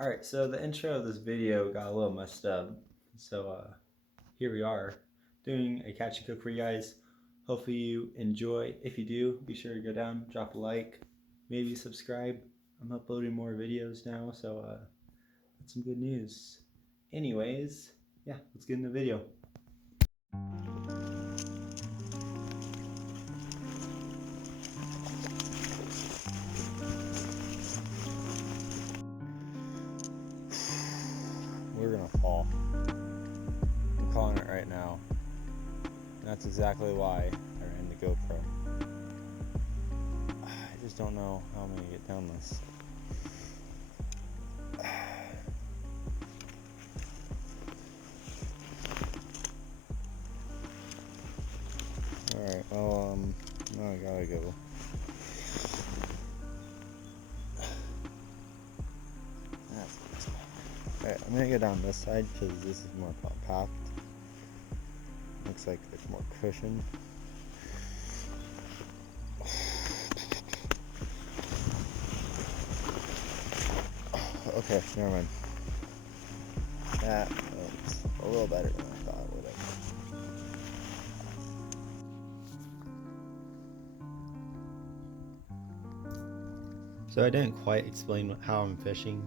Alright, so the intro of this video got a little messed up. So here we are doing a catch and cook for you guys. Hopefully you enjoy. If you do, be sure to go down, drop a like, maybe subscribe. I'm uploading more videos now, so that's some good news. Anyways, yeah, let's get in the video. We're gonna fall. I'm calling it right now. And that's exactly why I ran the GoPro. I just don't know how I'm gonna get down this. Alright, well, now I gotta go. Alright, I'm gonna go down this side because this is more compact. Looks like there's more cushion. Okay, never mind. That looks a little better than I thought it would have. So I didn't quite explain how I'm fishing.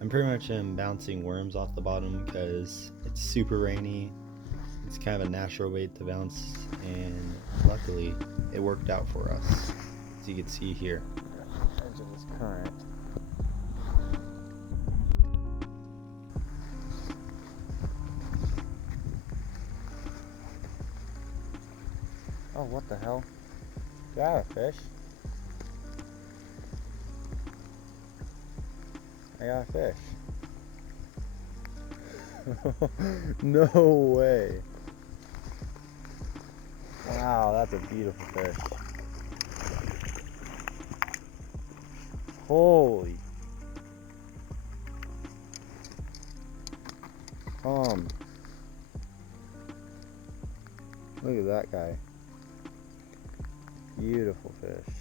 I'm pretty much bouncing worms off the bottom because it's super rainy. It's kind of a natural way to bounce, and luckily it worked out for us, as you can see here. Edge of this current. Oh, what the hell? Do I have a fish? I got a fish. No way. Wow, that's a beautiful fish. Holy. Look at that guy. Beautiful fish.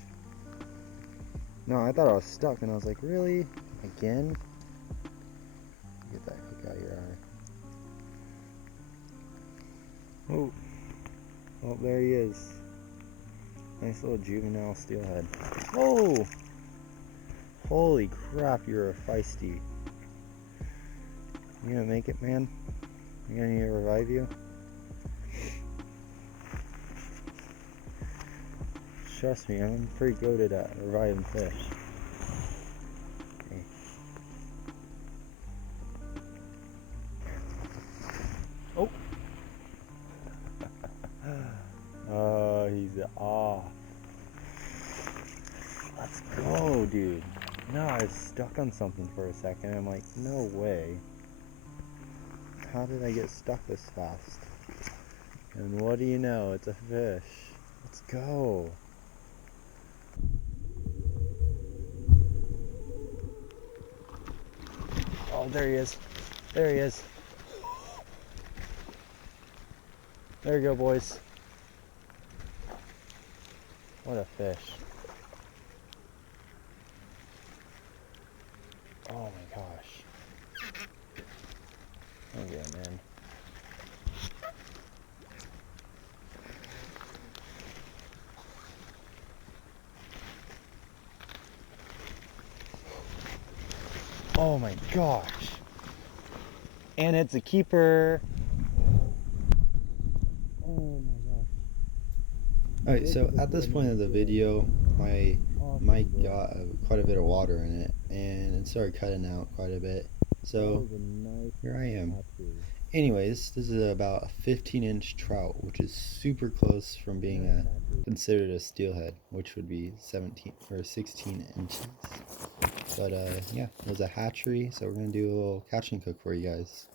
No, I thought I was stuck and I was like, really? Again? Get that hook out of your eye. Oh. Oh, there he is. Nice little juvenile steelhead. Oh! Holy crap, you're a feisty. You gonna make it, man? You gonna need to revive you? Trust me, I'm pretty good at reviving fish. Okay. Oh! Oh, he's off. Let's go, dude. No, I was stuck on something for a second. I'm like, no way. How did I get stuck this fast? And what do you know? It's a fish. Let's go. Oh, there he is. There he is. There you go, boys. What a fish. Oh my gosh. Okay, man. Oh my gosh. And it's a keeper. Oh my gosh. Alright, so at this point of the video, my mic got quite a bit of water in it, and it started cutting out quite a bit. So here I am. Anyways, this is about a 15-inch trout, which is super close from being considered a steelhead, which would be 17 or 16 inches. But yeah, it was a hatchery, so we're gonna do a little catch and cook for you guys.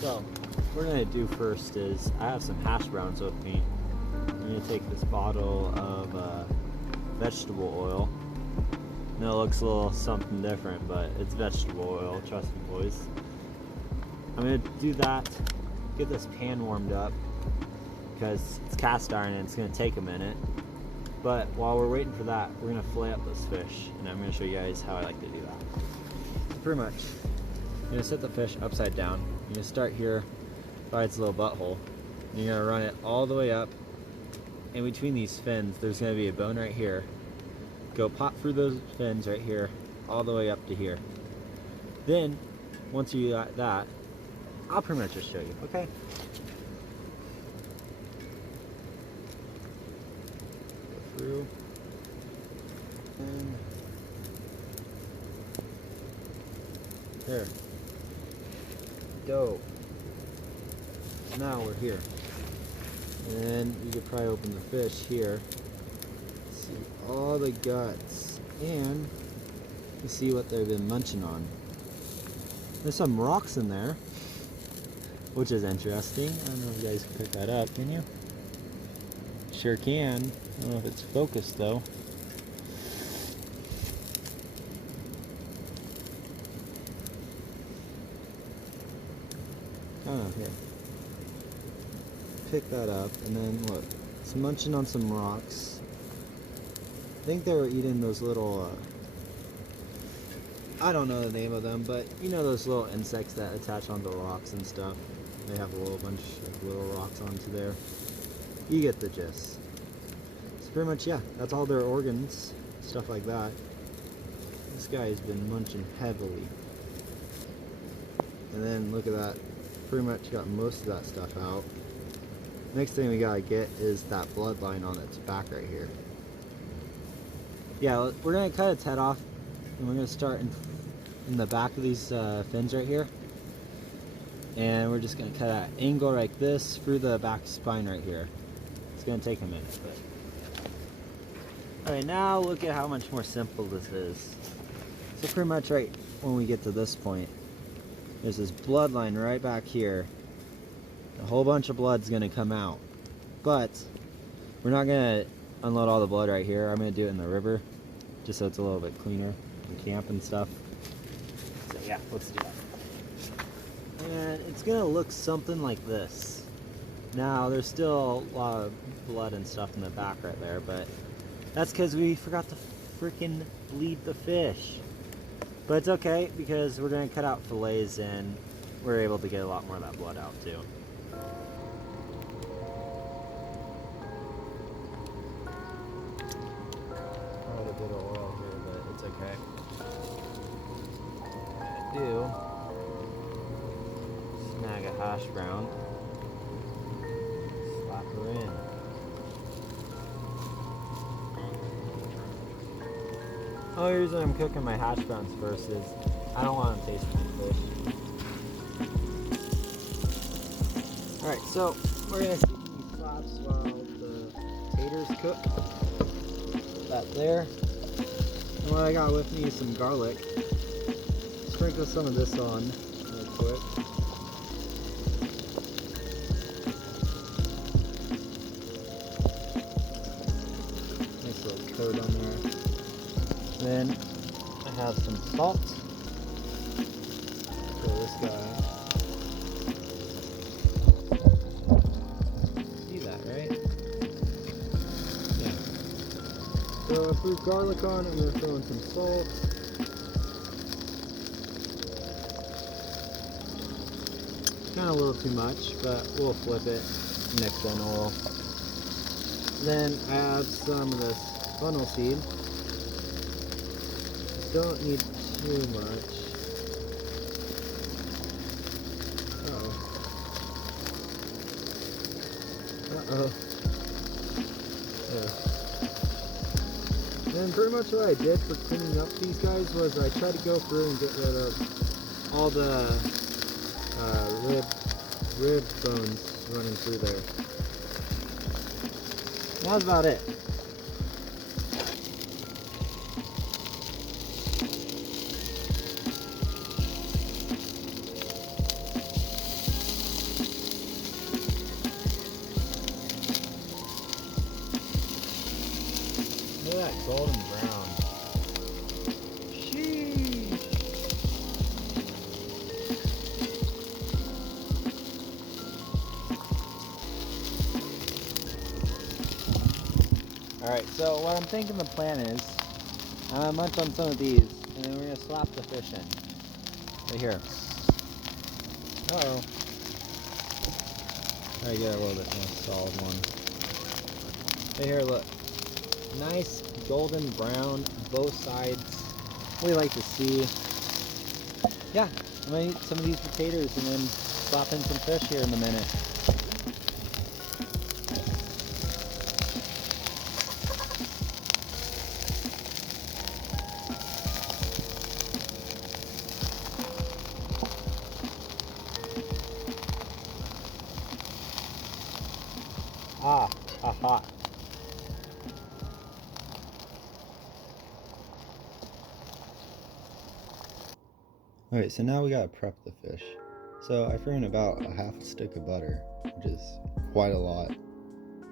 So, what we're going to do first is, I have some hash browns with me. I'm going to take this bottle of vegetable oil, And it looks a little something different, but it's vegetable oil, trust me boys. I'm gonna do that, get this pan warmed up, because it's cast iron and it's gonna take a minute. But while we're waiting for that, we're gonna fillet up this fish, and I'm gonna show you guys how I like to do that. Pretty much, you're gonna set the fish upside down. You're gonna start here by its little butthole. And you're gonna run it all the way up. In between these fins, there's gonna be a bone right here. Go pop through those fins right here, all the way up to here. Then, once you got that, I'll pretty much just show you, okay? Go through. And there. Go. Now we're here. And then you could probably open the fish here. See all the guts. And you see what they've been munching on. There's some rocks in there, which is interesting. I don't know if you guys can pick that up, can you? Sure can. I don't know if it's focused though. Oh, here. Pick that up, and then look. It's munching on some rocks. I think they were eating those little, I don't know the name of them, but you know those little insects that attach onto rocks and stuff. They have a little bunch of little rocks onto there. You get the gist. So pretty much, yeah, that's all their organs, stuff like that. This guy has been munching heavily. And then look at that. Pretty much got most of that stuff out. Next thing we gotta get is that bloodline on its back right here. Yeah, we're gonna cut its head off, and we're gonna start in the back of these fins right here. And we're just gonna cut at an angle like this through the back spine right here. It's gonna take a minute, but. Alright, now look at how much more simple this is. So pretty much right when we get to this point, there's this bloodline right back here. A whole bunch of blood's gonna come out. But we're not gonna unload all the blood right here. I'm gonna do it in the river, just so it's a little bit cleaner in camp and stuff. So yeah, let's do that. And it's gonna look something like this. Now there's still a lot of blood and stuff in the back right there, but that's because we forgot to freaking bleed the fish. But it's okay, because we're going to cut out fillets and we're able to get a lot more of that blood out too. Quite a bit of oil here, but it's okay. What I'm going to do, snag a hash brown, slap her in. The only reason I'm cooking my hash browns first is I don't want them tasting like fish. Alright, so we're going to season these flaps while the taters cook. Put that there. And what I got with me is some garlic. Sprinkle some of this on real quick. Nice little coat on there. Then I have some salt for this guy. See that, right? Yeah. So I threw garlic on, I'm going to throw in some salt. Kind of a little too much, but we'll flip it, mix in oil. Then I add some of this fennel seed. Don't need too much. Uh-oh. Uh-oh. There. And pretty much what I did for cleaning up these guys was I tried to go through and get rid of all the rib bones running through there. That was about it. Look at that golden brown. Alright, so what I'm thinking the plan is, I'm gonna munch on some of these, and then we're gonna slap the fish in. Right here. Uh-oh. Try to get a little bit more solid one. Right here, look. Nice golden brown, both sides. We like to see. Yeah, I'm gonna eat some of these potatoes and then slap in some fish here in a minute. Ah, hot. Alright, so now we gotta prep the fish. So I threw in about a half a stick of butter, which is quite a lot.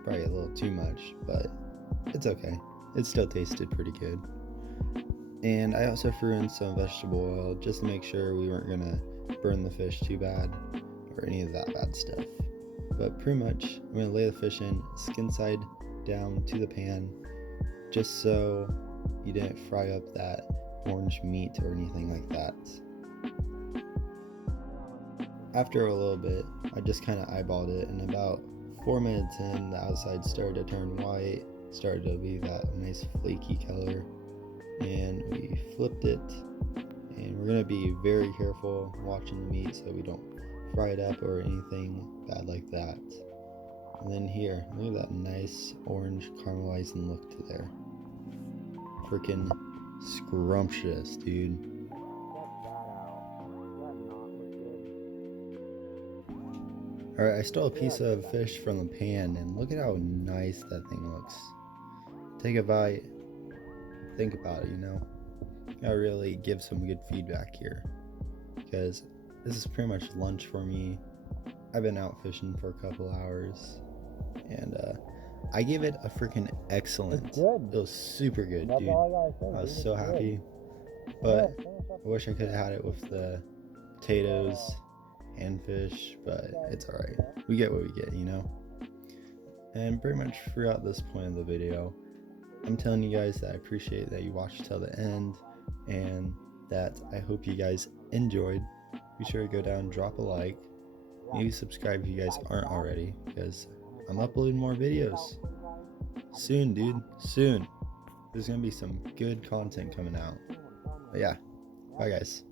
Probably a little too much, but it's okay. It still tasted pretty good. And I also threw in some vegetable oil just to make sure we weren't gonna burn the fish too bad or any of that bad stuff. But pretty much, I'm gonna lay the fish in skin side down to the pan just so you didn't fry up that orange meat or anything like that. After a little bit, I just kind of eyeballed it, and about 4 minutes in, the outside started to turn white, started to be that nice flaky color, and we flipped it. And we're gonna be very careful watching the meat so we don't fry it up or anything bad like that. And then here, look at that nice orange caramelizing look to there. Freaking scrumptious, dude. Alright, I stole a piece of fish from the pan, and look at how nice that thing looks. Take a bite, think about it, you know? Gotta really give some good feedback here, because this is pretty much lunch for me. I've been out fishing for a couple hours, and I gave it a freaking excellent. It's good. It was super good, That's dude. all I gotta say. I was It's so good. happy, but I wish I could have had it with the potatoes and fish, but it's alright. We get what we get, you know? And pretty much throughout this point of the video, I'm telling you guys that I appreciate that you watched till the end, and that I hope you guys enjoyed. Be sure to go down, drop a like, maybe subscribe if you guys aren't already, because I'm uploading more videos. Soon, dude, soon. There's gonna be some good content coming out. But yeah, bye guys.